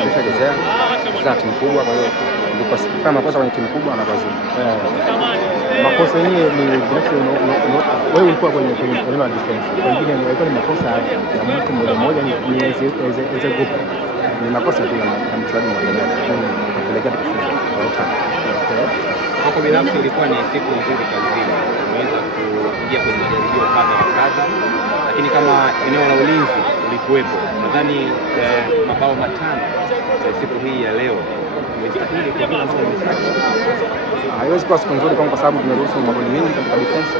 ameshachezea za timu kubwa, kwa hiyo ndipo kama makosa kwenye timu kubwa anapaswa. Makosa yenyewe ni binafsi, wewe ulikuwa kwenye eneo la defense, wengine walikuwa ni makosa ya mtu mmoja ni as a group, ni makosa tu ya mchezaji mmoja kupelekea tukufu. Hapo binafsi ilikuwa ni siku nzuri kazini, umeweza kuingia kwenye majaribio kadha wa kadha, lakini kama eneo la ulinzi ulikuwepo, nadhani mabao matano siku hii ya leo umestahili kwa vile ambavyo umefanya. Haiwezi kuwa siku nzuri kwa sababu tumeruhusu magoli mengi katika defense,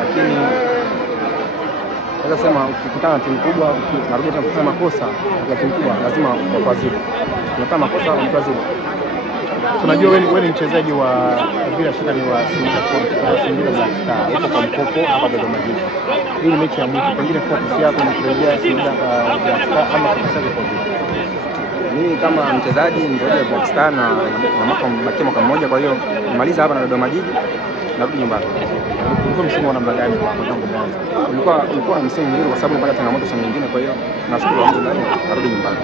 lakini naweza sema ukikutana na timu kubwa, narudia tena kusema makosa ya timu kubwa lazima wakwazidi. Tunataka makosa wakwazidi. Tunajua wewe ni mchezaji wa bila shaka ni wa Singida Black Star, uko kwa mkopo hapa Dodoma Jiji. Hii ni mechi ya mwisho, pengine focus yako ni kurejea Singida Black Star ama kucheza kwa vipi? Mimi kama mchezaji wa Black Star na mwaka mmoja, kwa hiyo nimaliza hapa na Dodoma Jiji narudi nyumbani. Ulikuwa msimu wa namna gani kwa tangu mwanzo? Ulikuwa msimu mzuri kwa sababu nilipata changamoto sana nyingine, kwa hiyo nashukuru Mungu narudi nyumbani.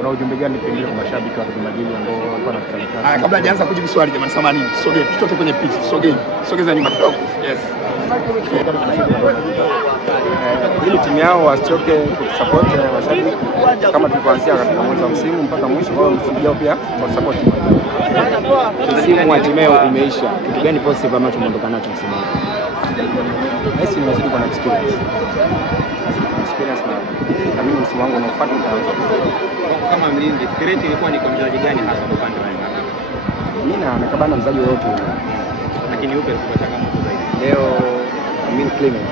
Una ujumbe gani pengine kwa mashabiki wa Dodoma Jiji ambao walikuwa wanataka? Kabla hajaanza kujibu swali, jamani, samahani, sogee tutoke kwenye pitch, sogeza nyuma kidogo. Yes. Ili timu yao wasichoke kusupport washabiki kama tulivyoanzia katika mwanzo wa msimu mpaka mwisho, wao msijao pia kwa support. Msimu wa timu umeisha. Kitu gani positive ambacho umeondoka nacho msimu huu? Messi nimezidi kwa experience na mimi msimu wangu unaofuata utaanza. Kama mlinzi, threat ilikuwa ni kwa mchezaji gani hasa kwa upande wa Yanga? Mimi na nakabana mchezaji wote, lakini upe kwa changamoto zaidi. Leo Clement